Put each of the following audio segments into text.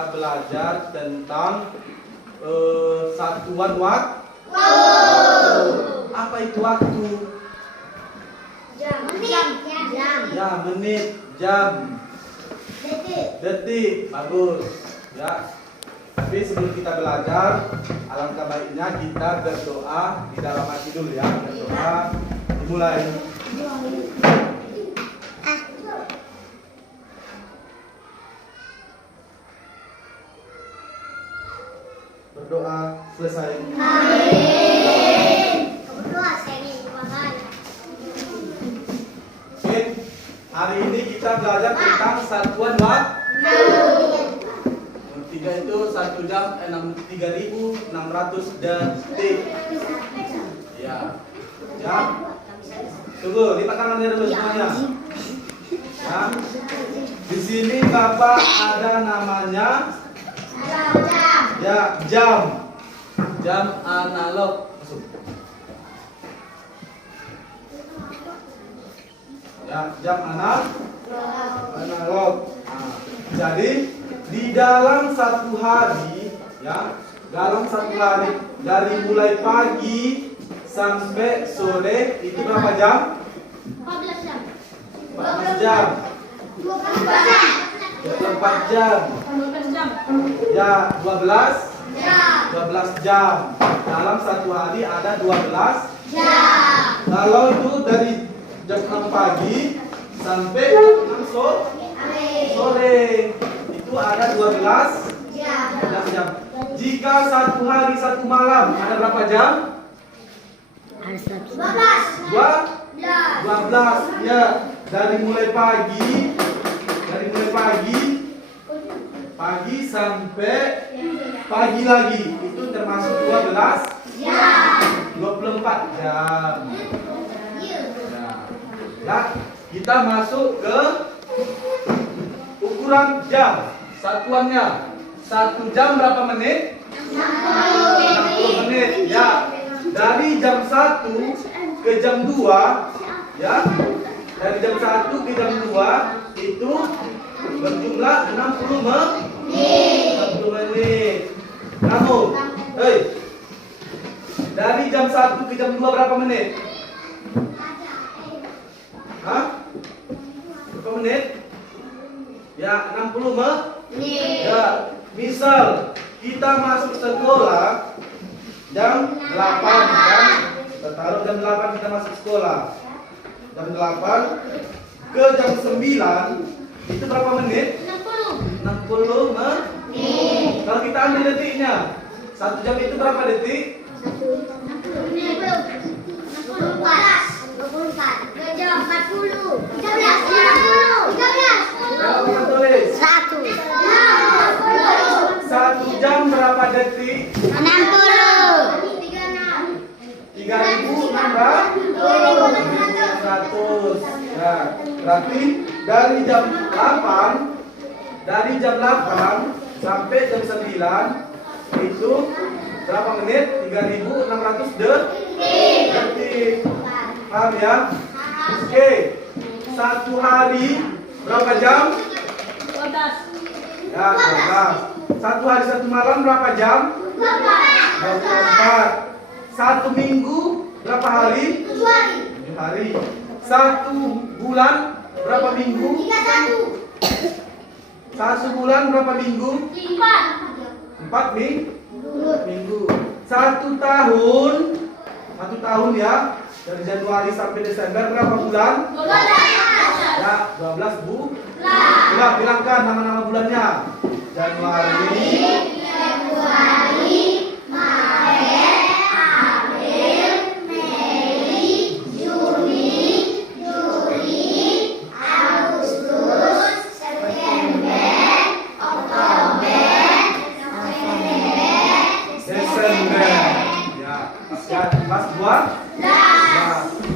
kita belajar tentang satuan waktu. Apa itu waktu? Jam. Ya, menit, jam, detik. Bagus. Ya. Tapi sebelum kita belajar, alangkah baiknya kita berdoa di dalam hati dulu ya. Berdoa. Dimulai. Berdoa selesai. Oke, hari ini kita belajar tentang satuan waktu. Tiga itu 1 jam 3.600 detik. Ya, jam. Tunggu, lipat tangannya dulu semuanya. Ya. Di sini Bapak ada namanya. Ya, jam. Jam analog. Masuk. Ya, jam analog. Nah, jadi di dalam satu hari, ya, dalam satu hari dari mulai pagi sampai sore itu berapa jam? 14 jam. 14 jam. 24 jam. Ya, 12 jam. Dalam satu hari ada 12 jam. Kalau itu dari jam 6 pagi sampai jam 6 sore itu ada 12 jam. Jika satu hari satu malam ada berapa jam? 12. Ya, dari mulai pagi sampai pagi lagi itu termasuk 12 jam. 24 jam. Ya, kita masuk ke ukuran jam. Satuannya 1 jam berapa menit? 60 menit. Ya, dari jam 1 ke jam 2, ya, dari jam 1 ke jam 2 itu berjumlah 60 menit. Namun, dari jam 1 ke jam 2 berapa menit? Hah? Berapa menit? Ya, 60 menit. Ya, misal kita masuk sekolah jam 8 kan? Taruh jam 8 kita masuk sekolah. Jam 8 ke jam 9 itu berapa menit? 60 menit. Kalau kita ambil detiknya, 1 jam itu berapa detik? 1 jam berapa detik? 3.600. Ya, berarti dari jam 8 sampai jam 9 itu berapa menit? 3.600 detik. Paham ya? Oke. Satu hari berapa jam? 12. Ya, 12. Satu hari satu malam berapa jam? 24. Satu minggu berapa hari? 7 hari. Satu bulan berapa minggu? 1 bulan berapa minggu? 4 minggu. 1 tahun ya, dari Januari sampai Desember berapa bulan? 12. Ya, 12 bulan. Bilangkan nama-nama bulannya. Januari,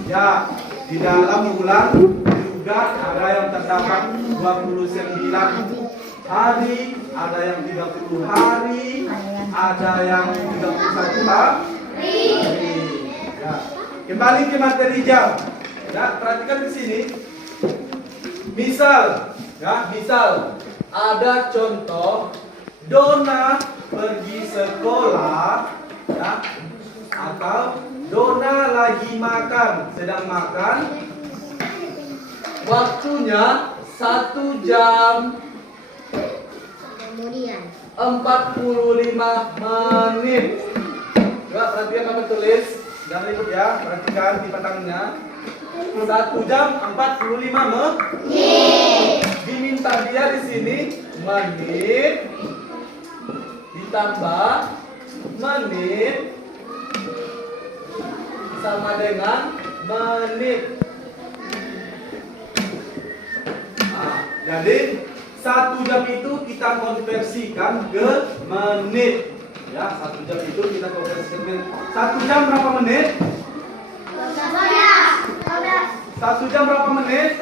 ya, di dalam bulan juga ada yang terdapat 29 hari, ada yang 30 hari, ada yang 31 hari. Ya. Kembali ke materi jam. Ya, perhatikan di sini. Misal ada contoh Dona pergi sekolah, ya, atau Dona lagi makan, sedang makan. Waktunya 1 jam Kemudian 45 menit. Coba perhatikan apa tulis. Jangan ribut ya, perhatikan di petangnya. 1 jam 45 menit. Diminta dia di sini menit ditambah menit sama dengan menit. Nah, jadi 1 jam itu kita konversikan ke menit. Ya, 1 jam itu kita konversikan ke menit. 1 jam berapa menit? 1 jam berapa menit?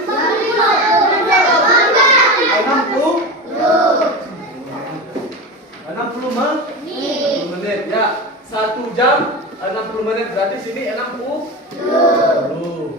60 menit. Ya, 1 jam 60 menit berarti sini 60.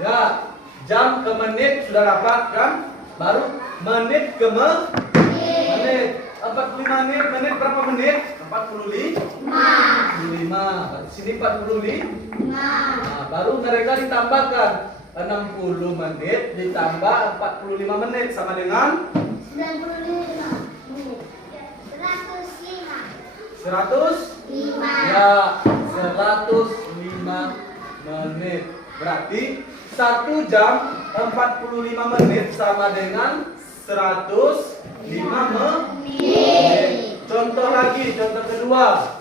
Ya, jam ke menit sudah dapat kan? Baru menit ke menit. 45 menit berapa menit? 45. Berarti sini 45. Nah, baru mereka ditambahkan 60 menit ditambah 45 menit sama dengan 105. Ya, 105 menit. Berarti 1 jam 45 menit sama dengan 105 menit. Contoh lagi, contoh kedua.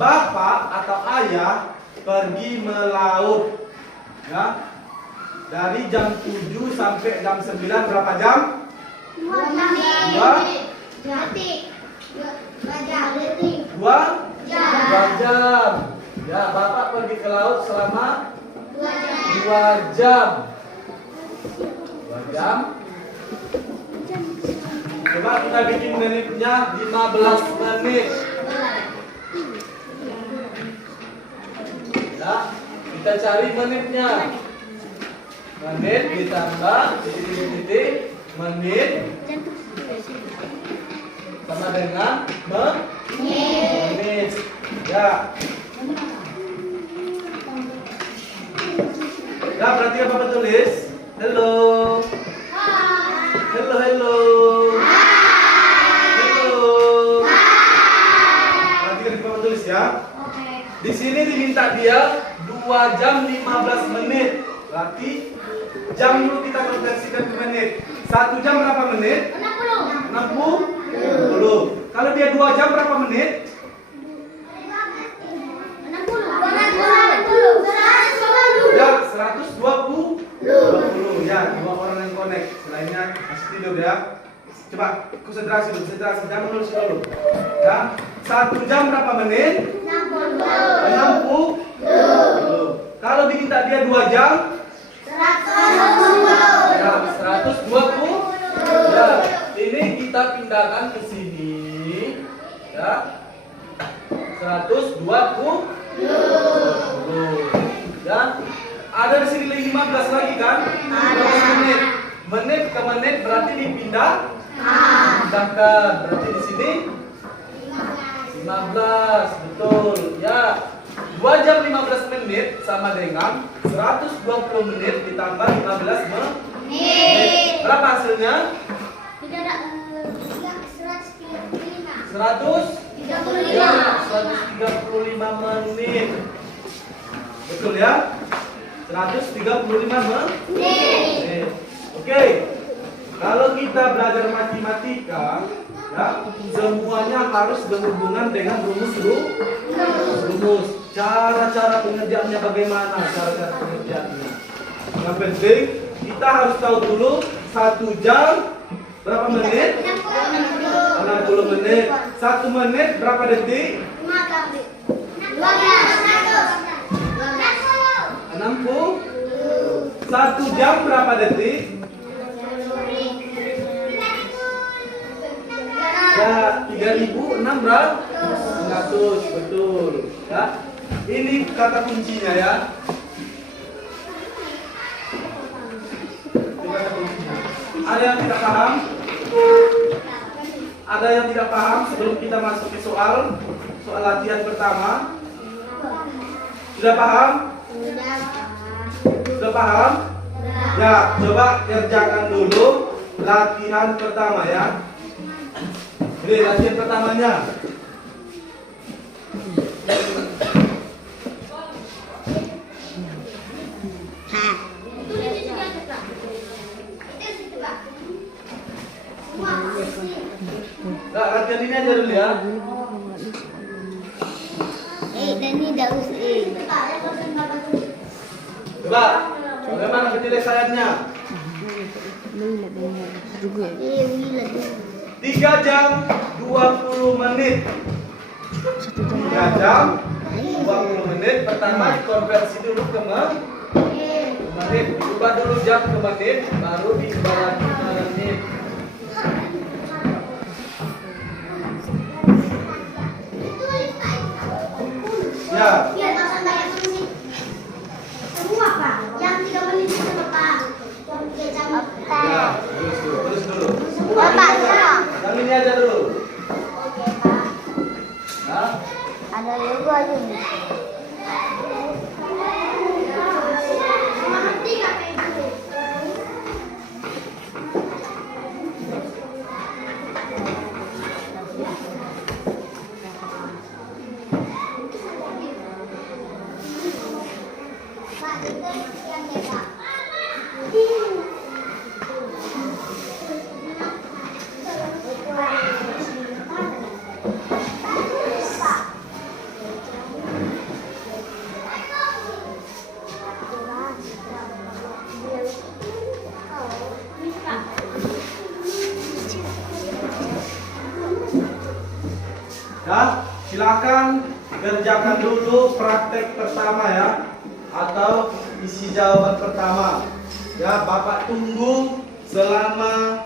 Bapak atau ayah pergi melaut. Ya. Dari jam 7 sampai jam 9 berapa jam? 2 jam. Ya, Bapak pergi ke laut selama 2 jam. 2 jam. Coba kita bikin menitnya 15 menit. Ya, kita cari menitnya. Menit ditambah titik-titik menit sama dengan menit. Ya. Ya, berarti apa tulis? Hello. Hello, hello. Hello. Perhatikan apa tulis ya. Di sini diminta dia 2 jam 15 menit. Berarti jam dulu kita konversikan ke menit. 1 jam berapa menit? 60. Kalau dia 2 jam berapa menit? 60. Ya, 120. Ya, 2 orang yang connect. Selainnya masih tidur ya. Coba konsentrasi dulu, konsentrasi. Jangan nulis dulu. Ya, 1 jam berapa menit? 60. Kalau diminta dia 2 jam? 120. Ya, 120. Ya, ini kita pindahkan ke sini. Ya. 120. Ya. Ada di sini 15 lagi kan? 15 menit. Menit ke menit berarti dipindah. Pindahkan. Berarti di sini 15. Betul. Ya. 2 jam 15 menit sama dengan 120 menit ditambah 15 menit. Berapa hasilnya? 135 menit. Betul ya? 135 menit. Oke. Kalau kita belajar matematika, ya, semuanya harus berhubungan dengan rumus. Cara-cara pengerjaannya bagaimana? Cara-cara pengerjaannya. Yang penting kita harus tahu dulu 1 jam berapa menit? 60 menit. 1 menit berapa detik? 60. 1 jam berapa detik? Ya, 3.600. Betul. Ya. Ini kata kuncinya ya. Ini kata kuncinya. Ada yang tidak paham? Ada yang tidak paham sebelum kita masuk ke soal latihan pertama? Sudah paham? Sudah paham? Ya, coba kerjakan dulu latihan pertama ya. Ini latihan pertamanya. Nah, latihan ini aja dulu ya. Dani daus Coba, bagaimana penyelesaiannya? 3 jam 20 menit. 3 jam 20 menit. Pertama dikonversi dulu ke menit. Ubah dulu jam ke menit, baru diubah lagi ke menit. Ya. Semua Pak. Yang 3 menit itu Pak. Ya, terus dulu. Bapak semua. Yang ini aja dulu. Oke Pak. Nah, Ada logo aja nih. ya, silakan kerjakan dulu praktek pertama ya, atau isi jawaban pertama. Ya, Bapak tunggu selama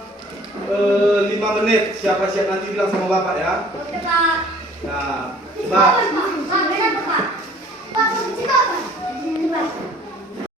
5 menit. Siapa-siap nanti bilang sama Bapak ya. Oke Pak. Nah, coba. Pak, kenapa Pak? Pak, kunci apa?